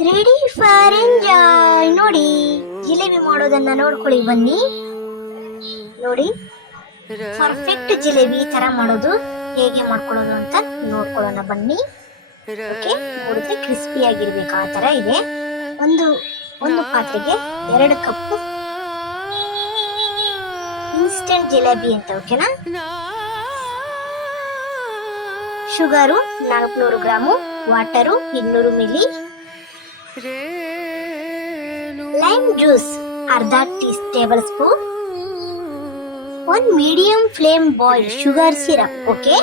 Ready for enjoy. ನೋಡಿ ಜಿಲೇಬಿ ಮಾಡೋದನ್ನ ನೋಡ್ಕೊಳ್ಳಿ ಬನ್ನಿ. ನೋಡಿ ಪರ್ಫೆಕ್ಟ್ ಜಿಲೇಬಿ ಈ ತರ ಮಾಡೋದು ಹೇಗೆ ಮಾಡ್ಕೊಳ್ಳೋದು ಅಂತ ನೋಡ್ಕೊಳ್ಳೋಣ ಬನ್ನಿ. ಓಕೆ, ನೋಡಿದ್ರೆ ಕ್ರಿಸ್ಪಿ ಆಗಿರ್ಬೇಕು ಆ ತರ ಇದೆ. ಒಂದು ಪಾತ್ರೆಗೆ 2 ಕಪ್ ಇನ್ಸ್ಟೆಂಟ್ ಜಿಲೇಬಿ ಅಂತ, ಓಕೆನಾ. Sugar 400 gram, water 200 ml, lime juice ಅರ್ಧ tablespoon, 1 medium flame boil sugar syrup. Okay,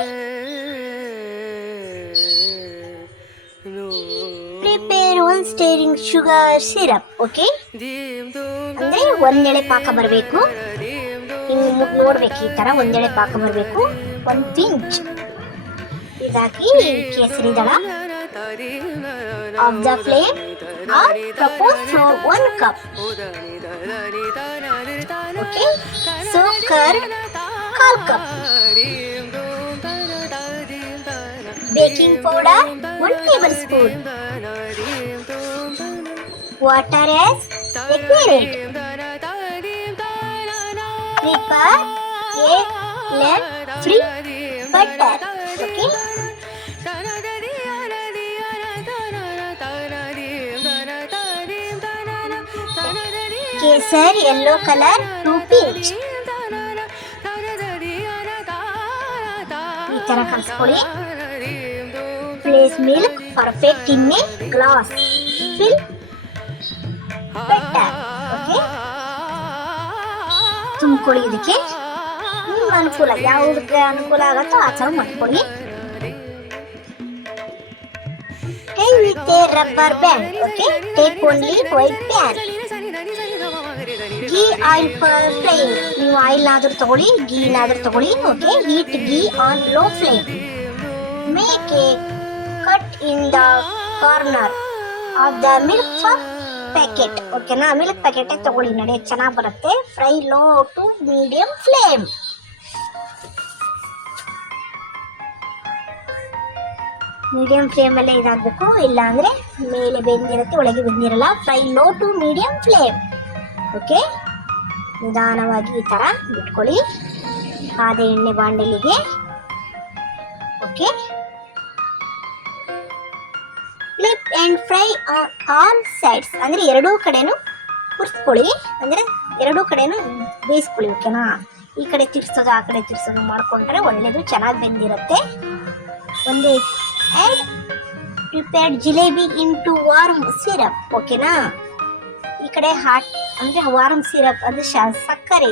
prepare 1 string sugar syrup. Okay, ಅಂದ್ರೆ ಒಂದೆಳೆ ಪಾಕ ಬರಬೇಕು. ಹಿಂಗ್ ನೋಡ್ಬೇಕು, ಈ ತರ ಒಂದೆಳೆ ಪಾಕ ಬರಬೇಕು. 1 ಪಿಂಚ್ ಇದಾಕಿ ಕೇಸರಿ ದಳ of the flame or propose for 1 cup. Okay, so curd 1/4 cup, baking powder 1 tablespoon, water as required. Prepare a lead-free butter. Okay, kesar yellow colour 2 pinch. ಈ ತರ ಕಲಿಸ್ಕೊಳ್ಳಿ. Place milk perfect in a glass. Fill batter. Okay, ತುಂಬಿಕೊಳ್ಳಿ. ಇದಕ್ಕೆ ನಿಮ್ಗೆ ಅನುಕೂಲ, ಯಾವುದಕ್ಕೆ ಅನುಕೂಲ ಆಗುತ್ತೋ ಆ ಥರ ಮಾಡ್ಕೊಳ್ಳಿ. Tie with a rubber band. Okay, take only white pan. Ghee oil for frying. ನೀವು ಆಯಿಲ್ ಆದ್ರೂ ತಗೊಳ್ಳಿ, ಗೀನಾದ್ರೂ ತಗೊಳ್ಳಿ. Okay, heat ghee on low flame. Make a cut in the corner of the milk packet. ಓಕೆನಾ, milk packet ತಗೊಳ್ಳಿ, ನಡೆ ಚೆನ್ನಾಗಿ ಬರುತ್ತೆ. Fry low to medium flame. Medium ಫ್ಲೇಮಲ್ಲೇ ಇದಾಗಬೇಕು, ಇಲ್ಲ ಅಂದರೆ ಮೇಲೆ ಬೆಂದಿರುತ್ತೆ, ಒಳಗೆ ಬೆಂದಿರಲ್ಲ. Fry low to medium flame. Okay, ನಿಧಾನವಾಗಿ ಈ ಥರ ಬಿಟ್ಕೊಳ್ಳಿ ಕಾದ ಎಣ್ಣೆ ಬಾಂಡಲಿಗೆ. Okay, flip and fry all sides, ಅಂದರೆ ಎರಡೂ ಕಡೆನೂ ಹುರಿಸ್ಕೊಳ್ಳಿ, ಅಂದರೆ ಎರಡೂ ಕಡೆನೂ ಬೇಯಿಸ್ಕೊಳ್ಳಿ. ಓಕೆನಾ, ಈ ಕಡೆ ತಿರ್ಸೋದು ಆ ಕಡೆ ತಿರ್ಸೋದು ಮಾಡಿಕೊಂಡ್ರೆ ಒಳ್ಳೆಯದು, ಚೆನ್ನಾಗಿ ಬೆಂದಿರುತ್ತೆ. ಒಂದೇ add prepared jalebi into warm syrup. ಓಕೆನಾ, ಈ ಕಡೆ ಹಾಟ್ ಅಂದರೆ ವಾರ್ಮ್ ಸಿರಪ್, ಅದು ಸಕ್ಕರೆ